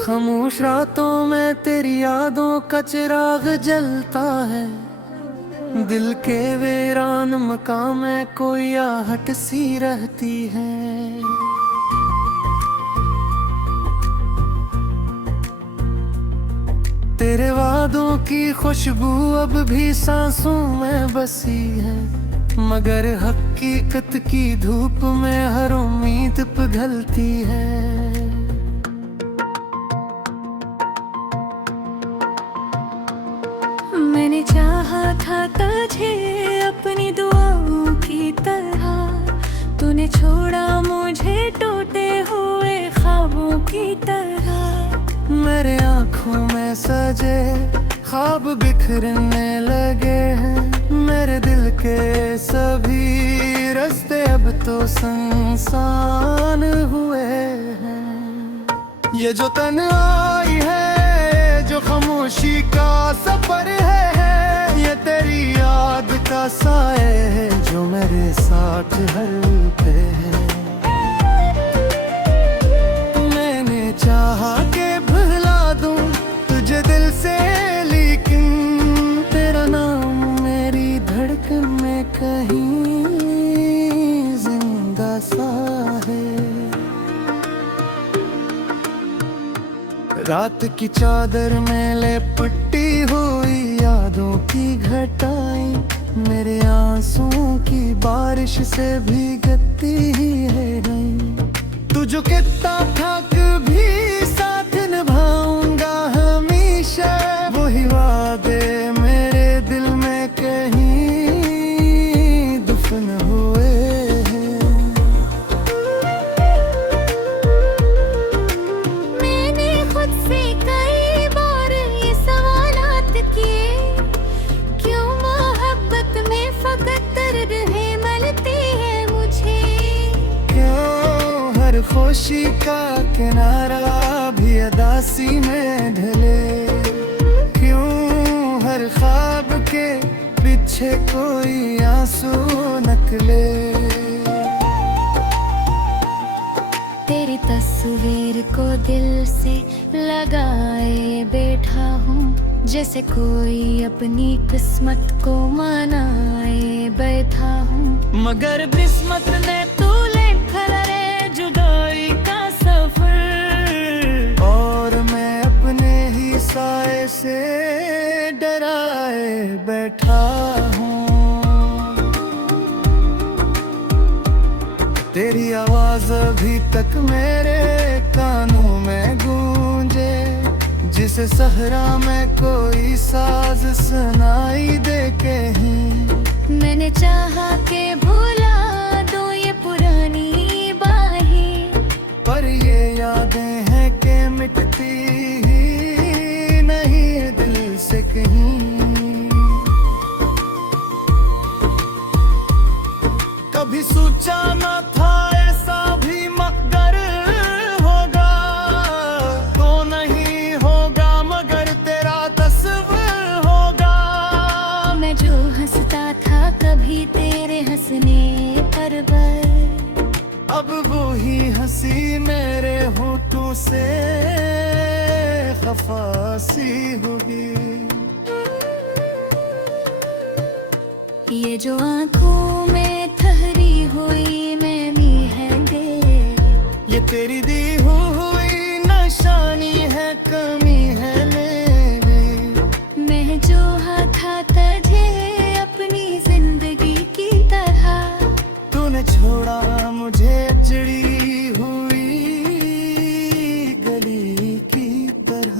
खामोश रातों में तेरी यादों का चिराग जलता है। दिल के वीरान मकाम में कोई आहट सी रहती है। तेरे वादों की खुशबू अब भी सांसों में बसी है, मगर हकीकत की धूप में हर उम्मीद पिघलती है। मैंने चाहा था तुझे अपनी दुआओं की तरह, तूने छोड़ा मुझे टूटे हुए ख्वाबों की तरह। मेरे आँखों में सजे ख्वाब बिखरने लगे हैं, मेरे दिल के सभी रास्ते अब तो सुनसान हुए हैं। ये जो तन्हाई है, जो खामोशी का सफर है, ये तेरी याद का साए है जो मेरे साथ हर पे है। मैंने चाहा के भुला दूं तुझे दिल से, लेकिन तेरा नाम मेरी धड़कन में कहीं जिंदा सा है। रात की चादर में लिपटी हुई यादों की घटाई मेरे आंसुओं की बारिश से भीगती ही है नहीं। तू जो कहता था कभी साथ निभाऊंगा हमेशा, वही वादे मेरे दिल में कहीं दफन हुए हैं। मैंने खुद से कई बार ये सवालात किए, क्यों मोहब्बत में फकत दर्द है मलती है मुझे। क्यों हर खुशी का किनारा भी अदासी में ढले, क्यों हर ख्वाब के पीछे कोई आंसू नकले। तेरी तस्वीर को दिल से लगाए बैठा हूँ, जैसे कोई अपनी किस्मत को मनाए बैठा हूँ। मगर किस्मत ने तू लिखा रे जुदाई का सफर, और मैं अपने ही साए से डराए बैठा हूँ। तेरी आवाज अभी तक मेरे कानों में गूंजे, जिसे सहरा में कोई साज सुनाई दे कहीं। मैंने चाहा के भुला दूं ये पुरानी बाहें, पर ये यादें हैं कि मिटती ही नहीं दिल से कहीं। कभी सोचा न था ऐसा भी मकदर होगा, तो नहीं होगा मगर तेरा तस्वीर होगा। मैं जो हंसता था कभी तेरे हंसने पर बर, अब वो ही हंसी मेरे होठों से खफासी होगी। ये जो आँखों में ठहरी हुई नमी है गे, ये तेरी दी हुई निशानी है, कमी है मेरे। मैं जो था तुझे अपनी जिंदगी की तरह, तूने छोड़ा मुझे जड़ी हुई गली की तरह।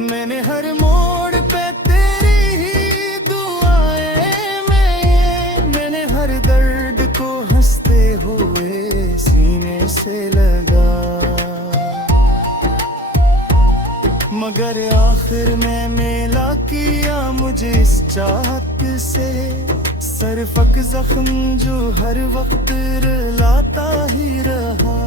मैंने हर मोड़ पे तेरी ही दुआएं मैंने हर दर्द को हंसते हुए सीने से लगा, मगर आखिर में मेला किया मुझे इस चाहत से। सरफक जख्म जो हर वक्त रुलाता ही रहा।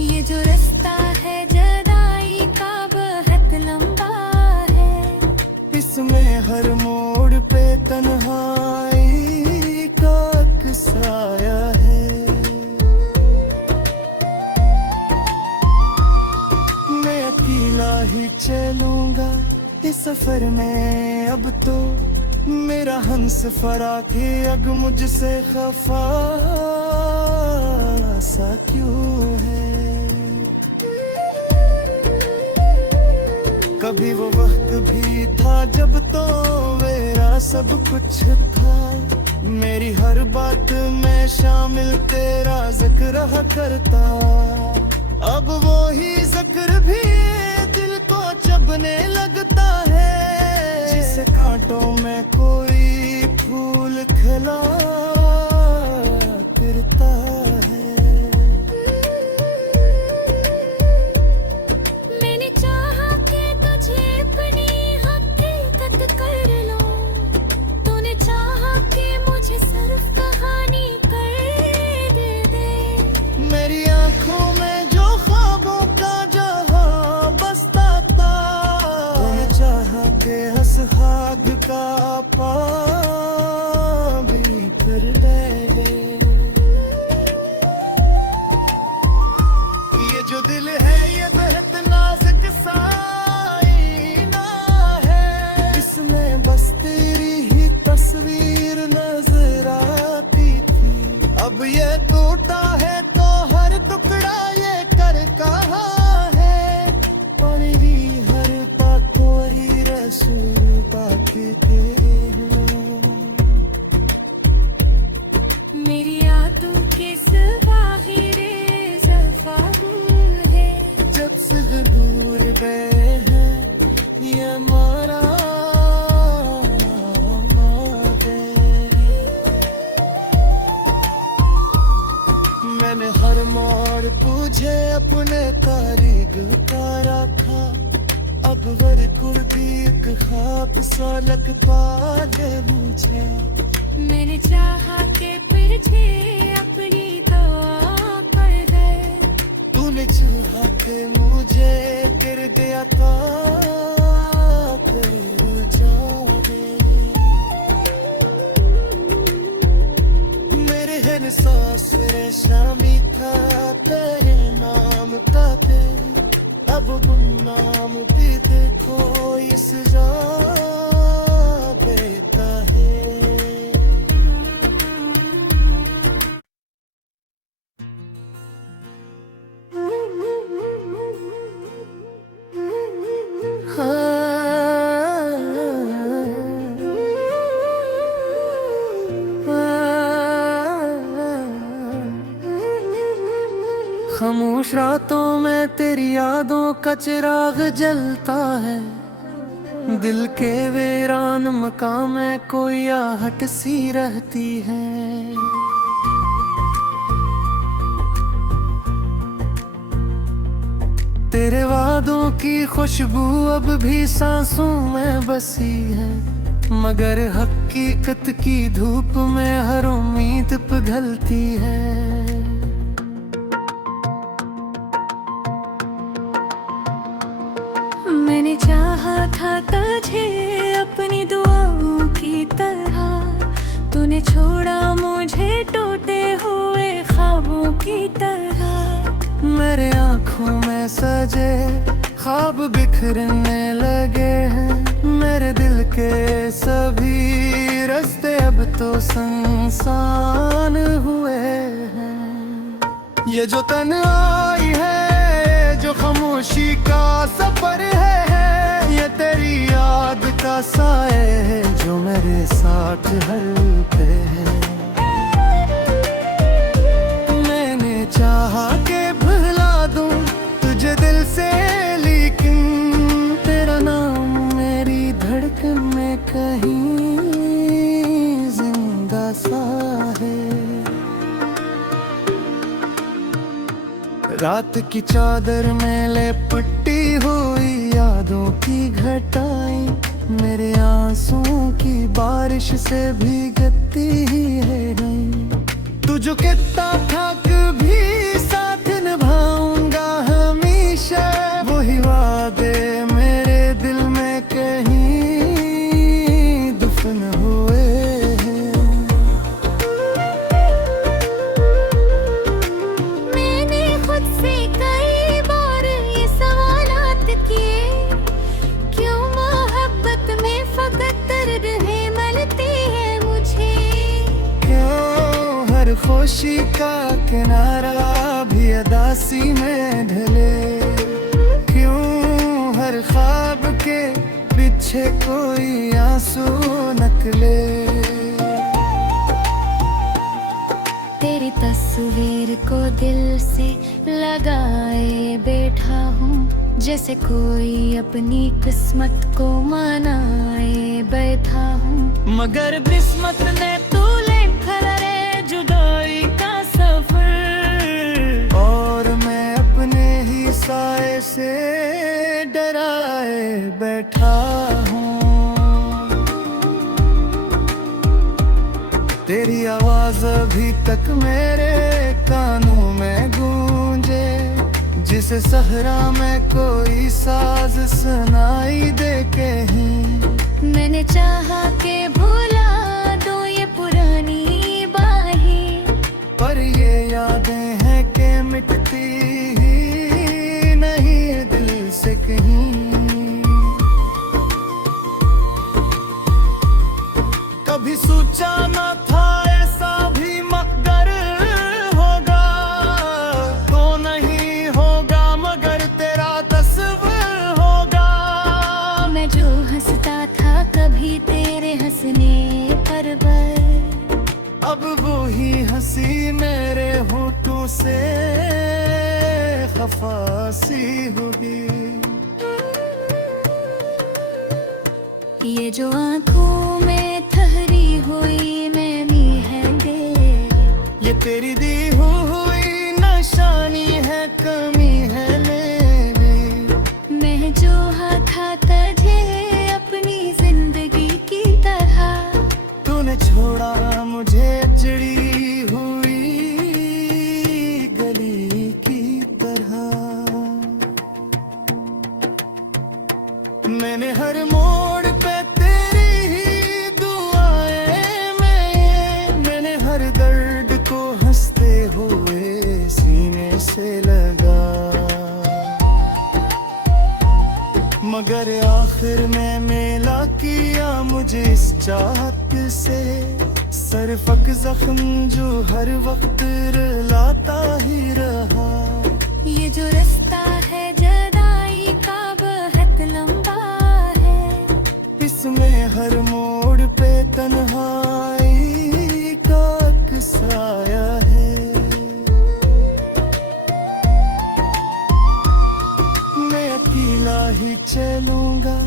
ये जो रास्ता है जुदाई का बहुत लंबा है, इसमें हर मोड़ पे तन्हाई का एक साया है। सफर में अब तो मेरा हंस फराके अग मुझसे खफा सा क्यों है। कभी वो वक्त भी था जब तो मेरा सब कुछ था, मेरी हर बात में शामिल तेरा जिक्र करता। अब वो ही जिक्र भी दिल को चुभने लगता है, जिसे कांटों में कोई फूल खिला फिरता है। मैंने चाहा कि तुझे अपनी हकीकत कर लो, तूने चाहा कि मुझे सिर्फ कहानी कर दे। मेरी आंखों में जो ख्वाबों का जहां बसता था, तूने चाहा कि हंस हाग का पा भी कर दे। ये जो दिल है ये बेहद नाजुक साईना है, इसमें बस तेरी ही तस्वीर नजर आती थी। अब ये टूटा है तो हर टुकड़ा ये कर कहाँ है, मेरी हर बातों ही रसूल बाकी के हैं। मेरी यादों के सवाहिरे ज़फ़ाहूं है, जब से दूर गए हैं ये मारा माते। मैंने हर मोड़ तुझे अपने तारीख का रखा, अब वर कुर्बी एक ख्वाब सा लगता है मुझे। मैंने चाहा कि फिर से अपनी दुआ कर दे, तूने चाहा कि मुझे गिर दिया था फिर जाने। मेरे हर सांस रे शामी था तेरे नाम का ते, अब गुमनाम भी देखो इस जा बेता है। खामोश रातों में तेरी यादों का चिराग जलता है, दिल के वीरान मकाम में कोई आहट सी रहती है। तेरे वादों की खुशबू अब भी सांसों में बसी है, मगर हकीकत की धूप में हर उम्मीद पिघलती है। मैंने चाहा था तुझे अपनी दुआओं की तरह, तूने छोड़ा मुझे टूटे हुए ख्वाबों की तरह। मेरे आँखों में सजे ख्वाब बिखरने लगे हैं, मेरे दिल के सभी रास्ते अब तो सुनसान हुए हैं। ये जो तन्हाई है, जो खामोशी का सफर है, ये तेरी याद का साए है जो मेरे साथ हर पे है। मैंने चाहा कि भुला दूं तुझे दिल से, लेकिन तेरा नाम मेरी धड़कन में कहीं जिंदा सा है। रात की चादर में लिपटी हुई यादों की घटाई, मेरे आंसुओं की बारिश से भीगती ही है नहीं। तुझे कितना थक भी साथ निभाऊंगा हमेशा, वही वादे मेरे दिल में कहीं दफन हुए हैं। मैंने खुद से कई बार ये सवालात किए, क्यों मोहब्बत खुशी का किनारा भी अदासी में ढले। क्यों हर ख्वाब के पीछे कोई आंसू नकले। तेरी तस्वीर को दिल से लगाए बैठा हूँ, जैसे कोई अपनी किस्मत को मनाए बैठा हूँ। मगर किस्मत ने तू लिखा रे जुदाई का सफर, और मैं अपने ही साए से डराए बैठा हूँ। तेरी आवाज अभी तक मेरे कानों में गूंजे, जिसे सहरा में कोई साज सुनाई दे कहीं। मैंने चाहा के भुला दूं ये पुरानी बाहें, पर ये यादें हैं कि मिटती ही नहीं दिल से कहीं। कभी सोचा न था ऐसा भी मगर होगा, तो नहीं होगा मगर तेरा तस्वीर होगा। मैं जो हंसता था कभी तेरे हंसने पर बर, अब वो ही हंसी मेरे होठों से खफासी होगी। ये जो आंखों में ठहरी हुई नैनी है दिल, ये तेरी दी हुई निशानी है, कमी है मेरी। मैं जो था तुझे अपनी जिंदगी की तरह, तूने छोड़ा मुझे जड़ी हुई गली की तरह। मैंने हर मोड़ पे तेरी ही दुआएं में, मैंने हर दर्द को हंसते हुए सीने से लगा। मगर आखिर में मेला किया मुझे इस चाहत से, सरफक जख्म जो हर वक्त रुलाता ही रहा। ये जो रास्ता है जुदाई का बहुत लंबा है, इसमें हर मोड़ पे तन्हाई का एक साया है। मैं अकेला ही चलूंगा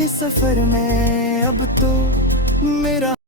इस सफर में, अब तो मेरा